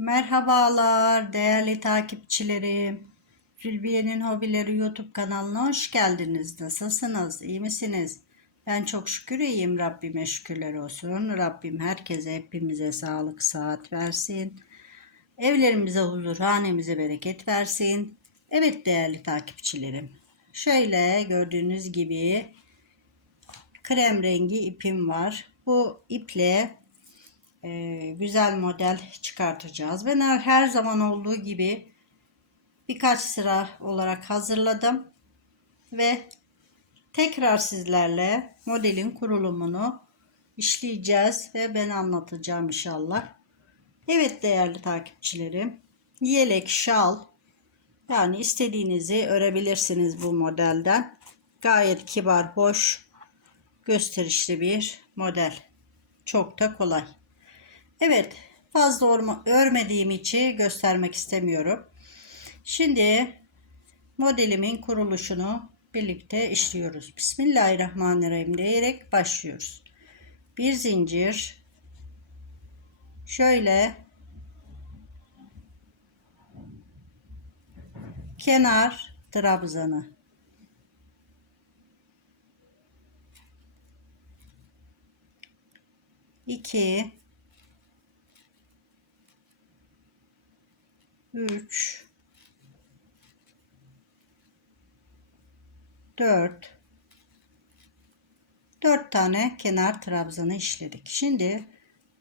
Merhabalar değerli takipçilerim. Zülbiye'nin Hobileri YouTube kanalına hoş geldiniz. Nasılsınız? İyi misiniz? Ben çok şükür iyiyim. Rabbime şükürler olsun. Rabbim herkese hepimize sağlık, saat versin. Evlerimize huzur, hanemize bereket versin. Evet değerli takipçilerim. Şöyle gördüğünüz gibi krem rengi ipim var. Bu iple e, güzel model çıkartacağız. Ben her, zaman olduğu gibi birkaç sıra olarak hazırladım ve tekrar sizlerle modelin kurulumunu işleyeceğiz ve ben anlatacağım inşallah. Evet değerli takipçilerim, yelek, şal yani istediğinizi örebilirsiniz bu modelden. Gayet kibar, hoş, gösterişli bir model. Çok da kolay. Evet fazla orma, örmediğim için göstermek istemiyorum. Şimdi modelimin kuruluşunu birlikte işliyoruz. Bismillahirrahmanirrahim diyerek başlıyoruz. Bir zincir şöyle kenar trabzanı iki 3 4 4 tane kenar trabzanı işledik. Şimdi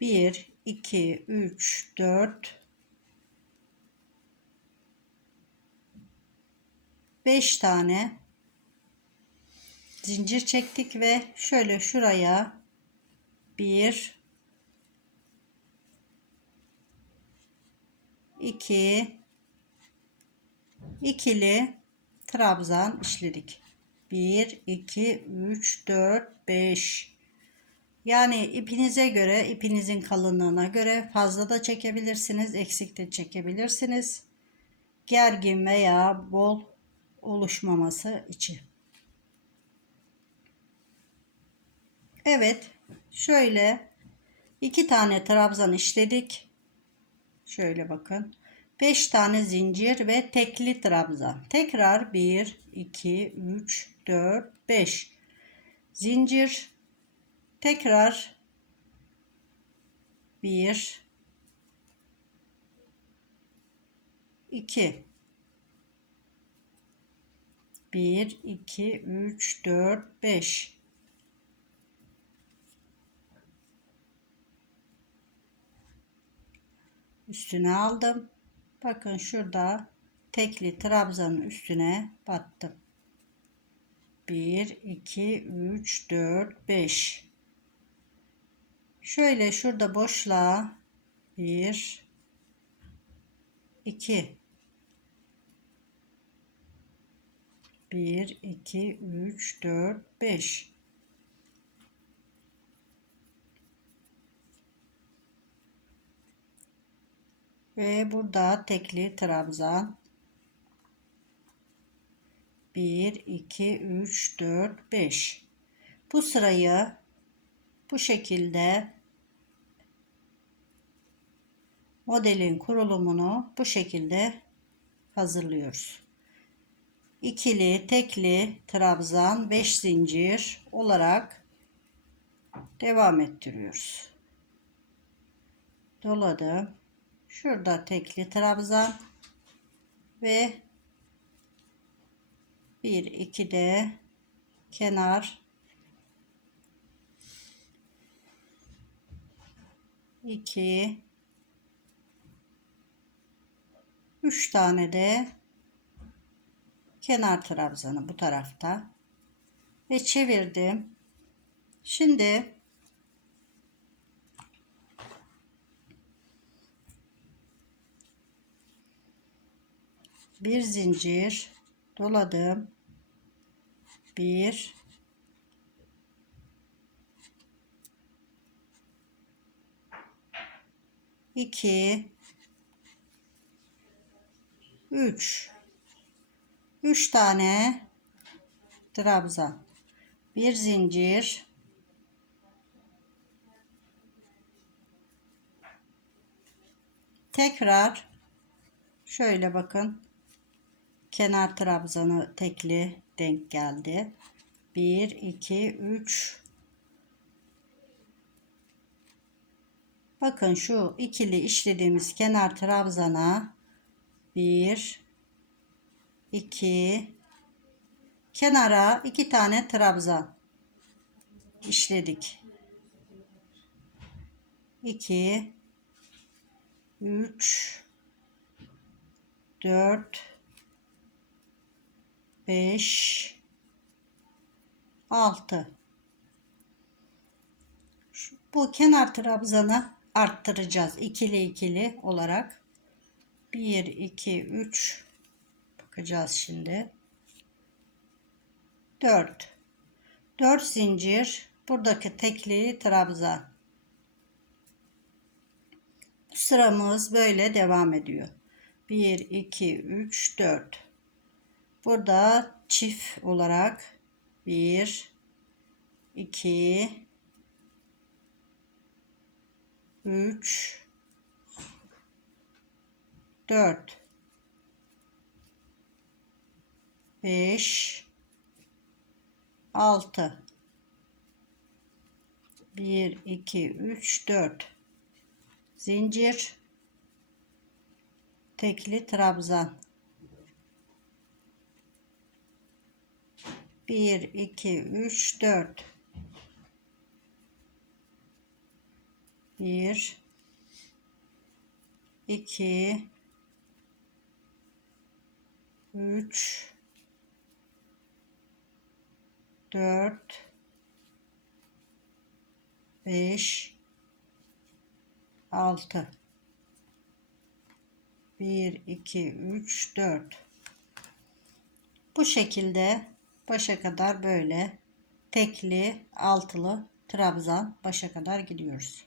1 2 3 4 5 tane zincir çektik ve şöyle şuraya 1 2 ikili trabzan işledik. 1 2 3 4 5 yani ipinize göre ipinizin kalınlığına göre fazla da çekebilirsiniz eksik de çekebilirsiniz. Gergin veya bol oluşmaması için. Evet şöyle iki tane trabzan işledik Şöyle bakın. 5 tane zincir ve tekli trabzan. Tekrar 1, 2, 3, 4, 5. Zincir. Tekrar 1, 2. 1, 2, 3, 4, 5. üstüne aldım. Bakın şurada tekli trabzanın üstüne battım. 1 2 3 4 5 Şöyle şurada boşluğa 1 2 1 2 3 4 5 Ve burada tekli trabzan. 1, 2, 3, 4, 5. Bu sırayı bu şekilde modelin kurulumunu bu şekilde hazırlıyoruz. İkili, tekli, trabzan, 5 zincir olarak devam ettiriyoruz. Doladım. Şurada tekli trabzan ve bir iki de kenar. İki. Üç tane de kenar trabzanı bu tarafta. Ve çevirdim. Şimdi bir zincir doladım. Bir. İki. Üç. Üç tane trabzan. Bir zincir. Tekrar şöyle bakın. Kenar trabzanı tekli denk geldi. 1 2 3 Bakın şu ikili işlediğimiz kenar trabzana 1 2 kenara iki tane trabzan işledik. 2 3 4 5 6 bu kenar trabzanı arttıracağız ikili ikili olarak. 1 2 3 bakacağız şimdi. 4 4 zincir. Buradaki tekli trabzan. Bu sıramız böyle devam ediyor. 1 2 3 4 burada çift olarak 1 2 3 4 5 6 1 2 3 4 zincir tekli trabzan 1 2 3 4 1 2 3 4 5 6 1 2 3 4 bu şekilde başa kadar böyle tekli altılı trabzan başa kadar gidiyoruz.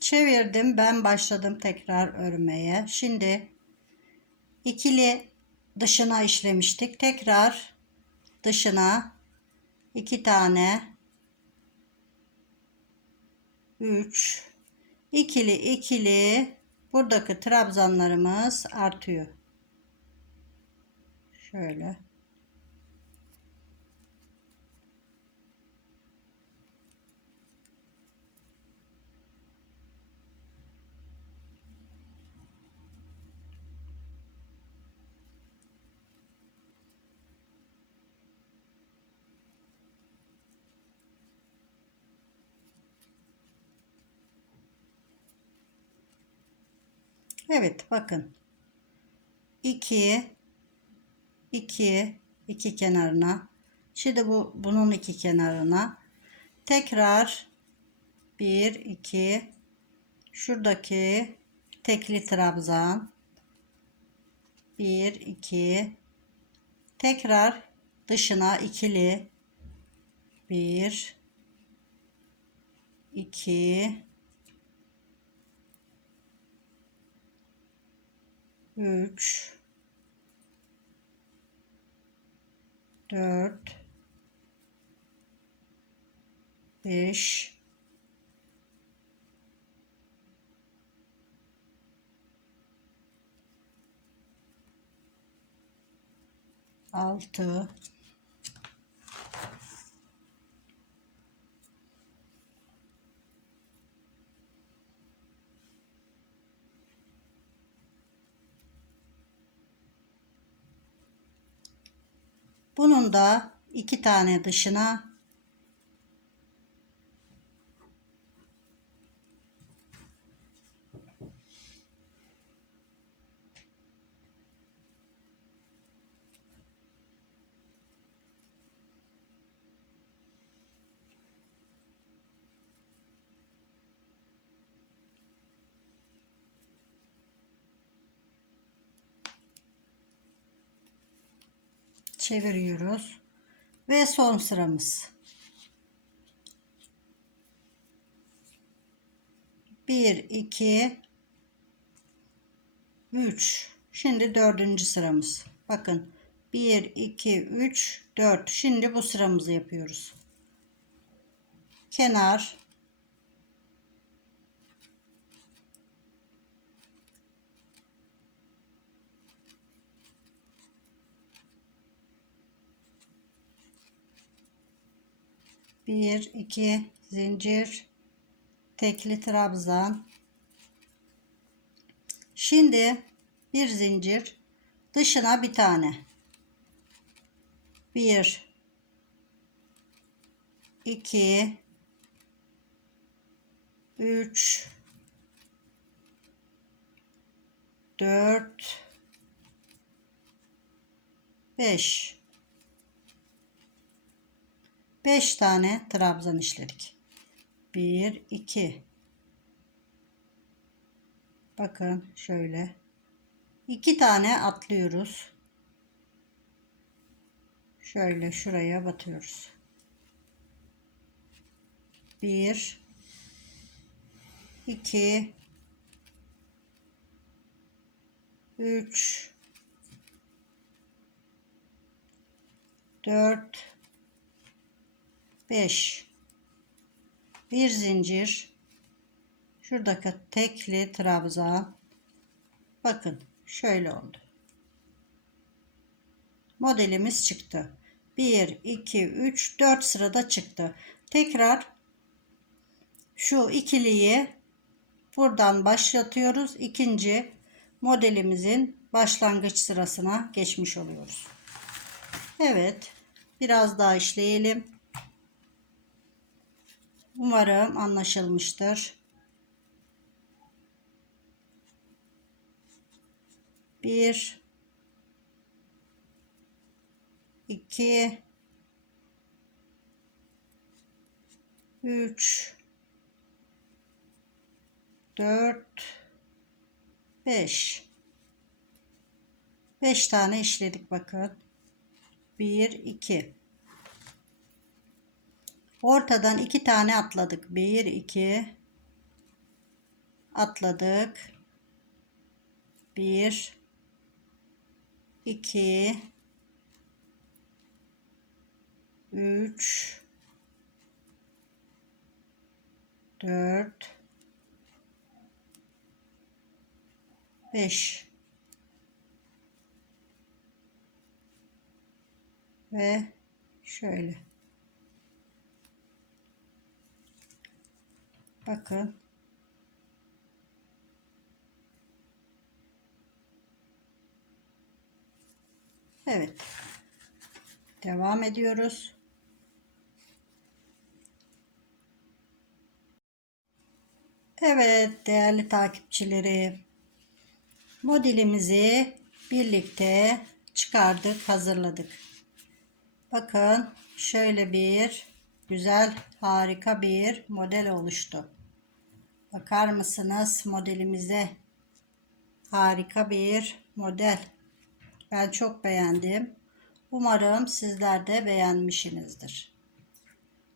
Çevirdim ben başladım tekrar örmeye. Şimdi ikili dışına işlemiştik. Tekrar dışına iki tane 3 ikili ikili. Buradaki trabzanlarımız artıyor. Şöyle Evet bakın. 2 2 iki kenarına. Şimdi bu bunun iki kenarına tekrar 1 2 şuradaki tekli trabzan 1 2 tekrar dışına ikili 1 2 3 4 5 6 Bunun da iki tane dışına çeviriyoruz. Ve son sıramız. 1 2 3 Şimdi dördüncü sıramız. Bakın 1 2 3 4 Şimdi bu sıramızı yapıyoruz. Kenar 1 2 zincir tekli trabzan. Şimdi bir zincir dışına bir tane. 1 2 3 4 5 5 tane trabzan işledik. 1 2 Bakın şöyle. 2 tane atlıyoruz. Şöyle şuraya batıyoruz. 1 2 3 4 5 bir zincir. Şuradaki tekli trabzan bakın şöyle oldu. Modelimiz çıktı. 1 2 3 4 sırada çıktı. Tekrar şu ikiliyi buradan başlatıyoruz. İkinci modelimizin başlangıç sırasına geçmiş oluyoruz. Evet biraz daha işleyelim Umarım anlaşılmıştır. Bir, iki, üç, dört, beş. Beş tane işledik bakın. Bir, iki. Ortadan iki tane atladık. Bir, iki. Atladık. Bir, iki, üç, dört, beş ve şöyle. Bakın. Evet. Devam ediyoruz. Evet değerli takipçileri. Modelimizi birlikte çıkardık, hazırladık. Bakın şöyle bir güzel, harika bir model oluştu. Bakar mısınız modelimize? Harika bir model. Ben çok beğendim. Umarım sizler de beğenmişsinizdir.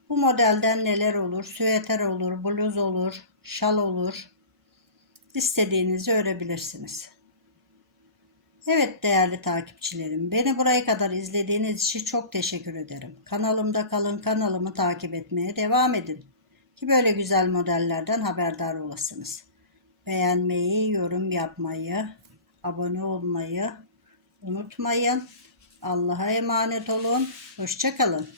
Bu modelden neler olur? Süeter olur, bluz olur, şal olur. İstediğinizi örebilirsiniz. Evet değerli takipçilerim, beni buraya kadar izlediğiniz için çok teşekkür ederim. Kanalımda kalın, kanalımı takip etmeye devam edin. Ki böyle güzel modellerden haberdar olasınız. Beğenmeyi, yorum yapmayı, abone olmayı unutmayın. Allah'a emanet olun. Hoşçakalın.